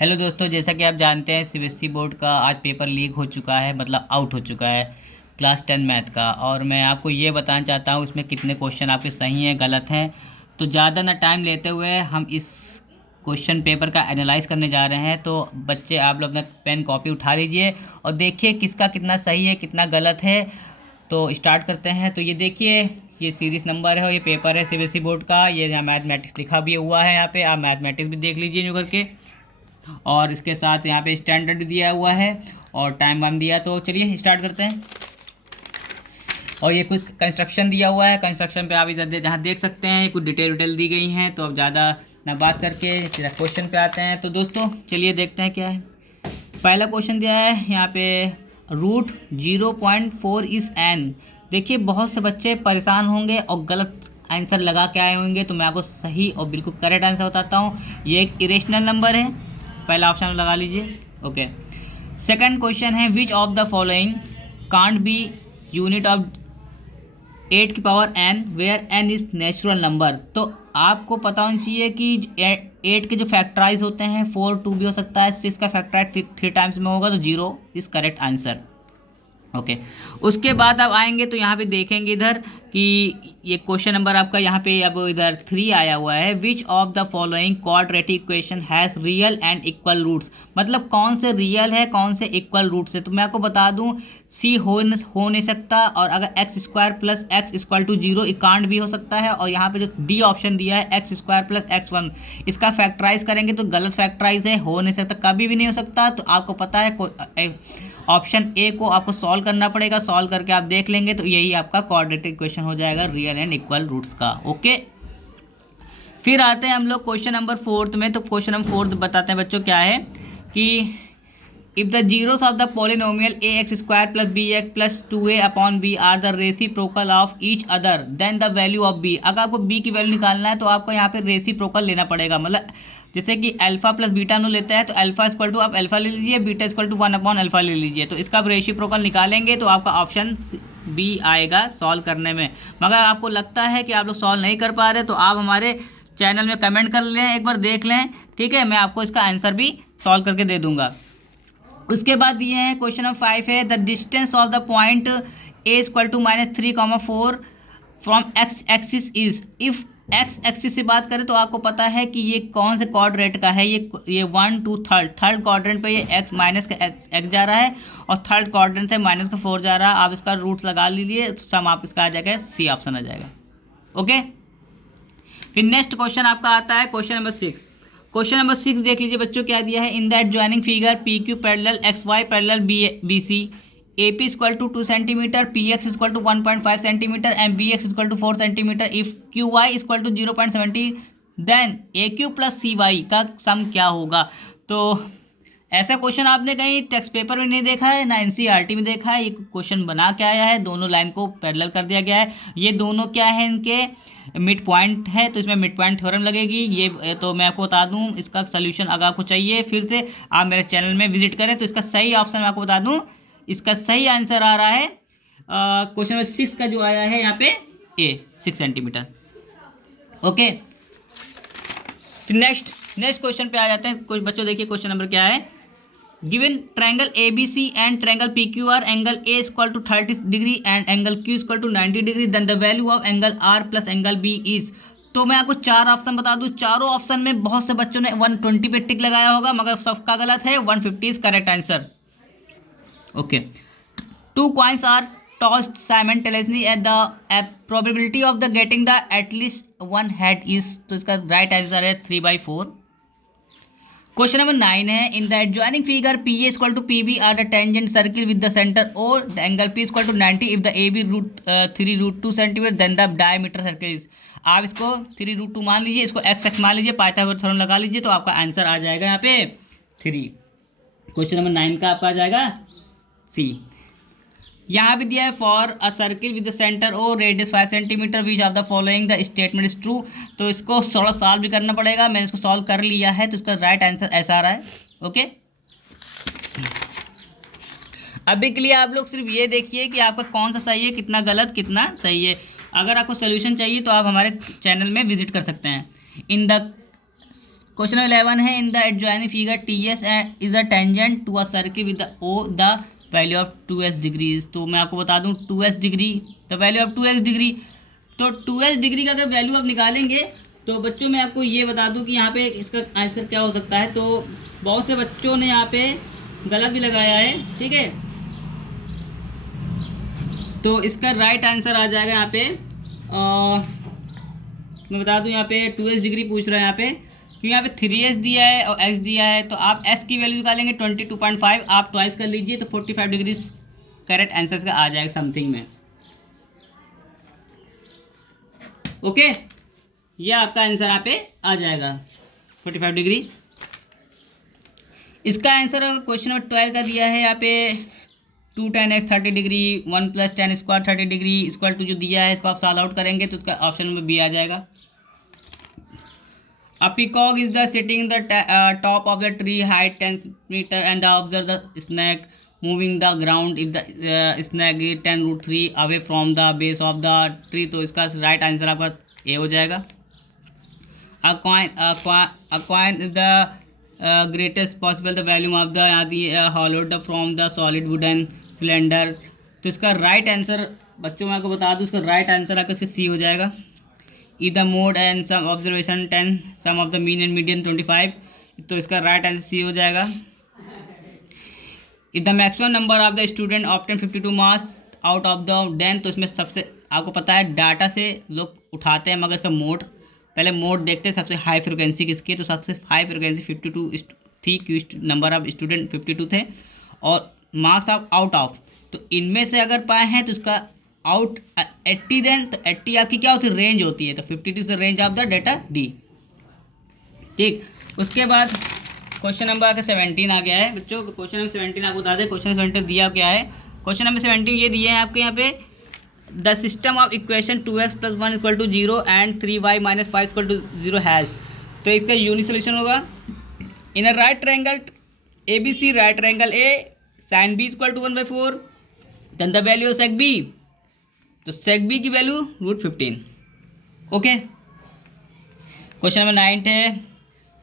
Hello दोस्तों, जैसा कि आप जानते हैं सीबीएसई बोर्ड का आज पेपर लीक हो चुका है, मतलब आउट हो चुका है क्लास 10 मैथ का। और मैं आपको ये बताना चाहता हूँ इसमें कितने क्वेश्चन आपके सही हैं गलत हैं। तो ज़्यादा ना टाइम लेते हुए हम इस क्वेश्चन पेपर का एनालाइज करने जा रहे हैं। तो बच्चे आप लोग अपना पेन कॉपी उठा लीजिए और देखिए किसका कितना सही है कितना गलत है। तो स्टार्ट करते हैं। तो ये देखिए, ये सीरीज नंबर है और ये पेपर है सीबीएसई बोर्ड का। ये यहाँ मैथमेटिक्स लिखा भी हुआ है, यहाँ पे आप मैथमेटिक्स भी देख लीजिए जो करके। और इसके साथ यहाँ पे स्टैंडर्ड दिया हुआ है और टाइम वाइम दिया। तो चलिए स्टार्ट करते हैं। और ये कुछ कंस्ट्रक्शन दिया हुआ है, कंस्ट्रक्शन पे आप इधर जहाँ देख सकते हैं कुछ डिटेल दी गई हैं। तो अब ज़्यादा ना बात करके सीधा क्वेश्चन पे आते हैं। तो दोस्तों चलिए देखते हैं क्या है। पहला क्वेश्चन दिया है यहाँ पे, रूट 0.4 इज एन। देखिए बहुत से बच्चे परेशान होंगे और गलत आंसर लगा के आए होंगे, तो मैं आपको सही और बिल्कुल करेक्ट आंसर बताता हूँ। ये एक इरेशनल नंबर है, पहला ऑप्शन लगा लीजिए। ओके। सेकंड क्वेश्चन है, which of the following can't be unit of 8 की power n where n is natural number. तो आपको पता होना चाहिए कि 8 के जो फैक्टराइज होते हैं 4 2 भी हो सकता है, 6 का फैक्टराइज 3 टाइम्स में होगा, तो 0 इज़ करेक्ट आंसर। ओके। उसके बाद आप आएंगे तो यहाँ पे देखेंगे इधर कि ये क्वेश्चन नंबर आपका यहाँ पे अब इधर 3 आया हुआ है। Which of the following quadratic equation has real and equal roots. मतलब कौन से रियल है कौन से इक्वल रूट्स है। तो मैं आपको बता दूं, सी हो नहीं सकता, और अगर x square plus x equal to 0 इकांड भी हो सकता है। और यहाँ पे जो डी ऑप्शन दिया है एक्स स्क्वायर प्लस एक्स 1, इसका फैक्टराइज करेंगे तो गलत फैक्टराइज है, हो नहीं सकता, कभी भी नहीं हो सकता। तो आपको पता है ऑप्शन ए को आपको सॉल्व करना पड़ेगा, सॉल्व करके आप देख लेंगे तो यही आपका क्वाड्रेटिक इक्वेशन हो जाएगा रियल एंड इक्वल रूट्स का। ओके। फिर आते हैं हम लोग क्वेश्चन नंबर 4 में। तो क्वेश्चन नंबर 4 बताते हैं बच्चों क्या है कि if the zeros of the polynomial a x square plus b x plus 2a upon b are the reciprocal of each other then the value of b. अगर आपको बी की वैल्यू निकालना है तो आपको यहाँ पे रेसिप्रोकल लेना पड़ेगा। मतलब जैसे कि अल्फा प्लस बीटा हम लोग लेते हैं, तो अल्फा इक्वल टू आप अल्फा ले लीजिए, beta equal to 1 upon alpha ले लीजिए। तो इसका रेसिप्रोकल निकालेंगे तो आपका ऑप्शन बी आएगा सॉल्व करने में। मगर आपको लगता है कि आप लोग सॉल्व नहीं कर पा रहे तो आप हमारे चैनल में कमेंट कर लें, एक बार देख लें, ठीक है। मैं आपको इसका आंसर भी सॉल्व करके दे दूंगा। उसके बाद दिए हैं क्वेश्चन नंबर 5 है, the distance of the point A equal to -3,4 from x axis is. If x axis से बात करें तो आपको पता है कि ये कौन से क्वाड्रेंट का है। ये 1 2 थर्ड क्वाड्रेंट पे ये एक्स माइनस का एक्स जा रहा है और थर्ड क्वाड्रेंट से -4 जा रहा है। आप इसका रूट्स लगा लीजिए तो सम आप इसका आ जाएगा, सी ऑप्शन आ जाएगा। ओके। फिर नेक्स्ट क्वेश्चन आपका आता है क्वेश्चन नंबर 6। क्वेश्चन नंबर 6 देख लीजिए बच्चों क्या दिया है, in that joining figure P Q parallel X Y parallel B C, A P equal to 2 centimetre, P X equal to 1.5 centimetre and B X equal to 4 centimetre. If Q Y equal to 0.70 then A Q plus C Y का sum क्या होगा। तो ऐसा question आपने कहीं text paper में नहीं देखा है ना एनसीईआरटी में देखा है। ये क्वेश्चन बना के आया है, दोनों लाइन को पैरेलल कर दिया गया है। ये दोनों क्या है, इनके मिड पॉइंट है, तो इसमें मिड पॉइंट थ्योरम लगेगी। ये तो मैं आपको बता दूं, इसका सोल्यूशन अगर आपको चाहिए फिर से आप मेरे चैनल में विजिट करें। तो इसका सही ऑप्शन मैं आपको बता दूं, इसका सही आंसर आ रहा है क्वेश्चन नंबर 6 का जो आया है यहाँ पे ए 6 सेंटीमीटर। ओके। फिर नेक्स्ट क्वेश्चन पे आ जाते हैं। कुछ बच्चों देखिए क्वेश्चन नंबर क्या है, given triangle A B C and triangle P Q R, angle A equal to 30 degree and angle Q equal to 90 degree, then the value of angle R plus angle B is. तो मैं आपको 4 option बता दूं, चारों option में बहुत से बच्चों ने 120 पे टिक लगाया होगा, मगर सबका गलत है। 150 is correct answer. Okay. 2 coins are tossed simultaneously at the probability of the getting the at least one head is। तो इसका राइट आंसर है 3/4। क्वेश्चन नंबर 9 है, in the adjoining figure P A equal to P B are the tangent circle with the centre O angle P equal to 90 if the A B √3 centimetre then the diameter circle is. आप इसको 3√2 मान लीजिए, इसको x मान लीजिए, Pythagoras theorem लगा लीजिए, तो आपका आंसर आ जाएगा यहाँ पे 3। क्वेश्चन नंबर 9 का आपका आ जाएगा सी। यहाँ भी दिया है, for a circle with the centre O radius 5 centimetre which of the following the statement is true. तो इसको थोड़ा सॉल्व भी करना पड़ेगा, मैंने इसको सॉल्व कर लिया है, तो इसका राइट आंसर ऐसा आ रहा है। ओके। अभी के लिए आप लोग सिर्फ ये देखिए कि आपका कौन सा सही है, कितना गलत कितना सही है। अगर आपको सोल्यूशन चाहिए तो आप हमारे चैनल में विजिट कर सकते हैं। इन द क्वेश्चन नंबर 11 है, in the adjoining figure T S is a tangent to a circle with O the value of 2s degrees. तो मैं आपको बता दूं 2s degree, the value of 2s degree. तो 2s डिग्री का अगर value आप निकालेंगे तो बच्चों मैं आपको ये बता दूं कि यहाँ पे इसका आंसर क्या हो सकता है। तो बहुत से बच्चों ने यहाँ पे गलत भी लगाया है, ठीक है। तो इसका राइट आंसर आ जाएगा यहाँ पे मैं बता दूं यहाँ पे 2s डिग्री पूछ रहा है यहाँ पे, क्योंकि यहाँ पे 3s दिया है और s दिया है। तो आप s की वैल्यू निकालेंगे 22.5, आप ट्वाइस कर लीजिए तो 45 डिग्री करेक्ट आंसर का आ जाएगा समथिंग में। ओके, ये आपका आंसर यहाँ पे आ जाएगा 45 डिग्री। इसका आंसर क्वेश्चन नंबर 12 का दिया है यहाँ पे 2 tan x 30 degree 1 + tan square 30 degree equal to जो दिया है इसको आप सॉल्व आउट करेंगे तो उसका ऑप्शन नंबर बी आ जाएगा। A peacock is the sitting the top of the tree, height 10 meter, and observe the snake moving the ground. If the snake is 10√3 away from the base of the tree, तो इसका right answer आपका ए हो जाएगा। A coin is the greatest possible the volume of the hollowed from the solid wooden cylinder। तो इसका right answer बच्चों मैं आपको बता दूँ, इसका राइट आंसर आपका इसका सी हो जाएगा। If the mode and sum observation 10, sum of the mean and median 25, तो इसका राइट आंसर सी हो जाएगा। If the maximum number of the student obtain 52 marks out of the 10, तो इसमें सबसे आपको पता है डाटा से लोग उठाते हैं, मगर इसका मोड पहले मोड देखते हैं सबसे हाई फ्रिक्वेंसी किसकी, तो सबसे हाई फ्रिक्वेंसी 52 थी, क्योंकि नंबर ऑफ स्टूडेंट 52 थे, और मार्क्स ऑफ आउट ऑफ, तो इनमें से अगर पाए हैं तो इसका आउट 80 देन, तो 80 आपकी क्या होती है रेंज होती है, तो 52 से range of the data D. ठीक, उसके बाद क्वेश्चन नंबर आके 17 आ गया है बच्चों। क्वेश्चन नंबर 17 आपको बता दें, क्वेश्चन 17 दिया क्या है। क्वेश्चन नंबर 17 ये दिए हैं आपके यहाँ पे, the system of equation 2x + 1 = 0 and 3y - 5 = 0 has. तो इसका यूनिक सोल्यूशन होगा, in a right triangle ABC, right triangle A, sin B = 1/4, then the value of sec B, तो sec B की वैल्यू √15। ओके, क्वेश्चन नंबर 9 है,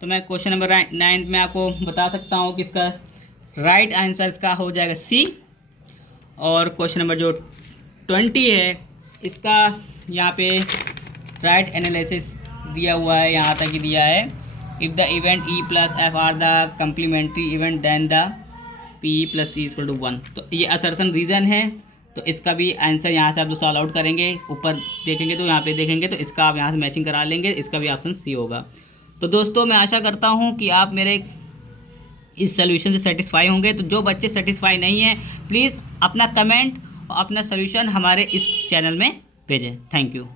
तो मैं question number 9 में आपको बता सकता हूँ कि इसका राइट आंसर इसका हो जाएगा सी। और क्वेश्चन नंबर जो 20 है इसका यहाँ पे राइट एनालिसिस दिया हुआ है, यहाँ तक ही दिया है, if the event E + F are the complementary event then the P + C = 1। तो ये असर्शन रीज़न है, तो इसका भी आंसर यहाँ से आप जो सॉल्व आउट करेंगे ऊपर देखेंगे तो यहाँ पे देखेंगे तो इसका आप यहाँ से मैचिंग करा लेंगे, इसका भी ऑप्शन सी होगा। तो दोस्तों मैं आशा करता हूँ कि आप मेरे इस सोल्यूशन से सेटिस्फाई होंगे। तो जो बच्चे सेटिस्फाई नहीं हैं प्लीज़ अपना कमेंट और अपना सोल्यूशन हमारे इस चैनल में भेजें। Thank you.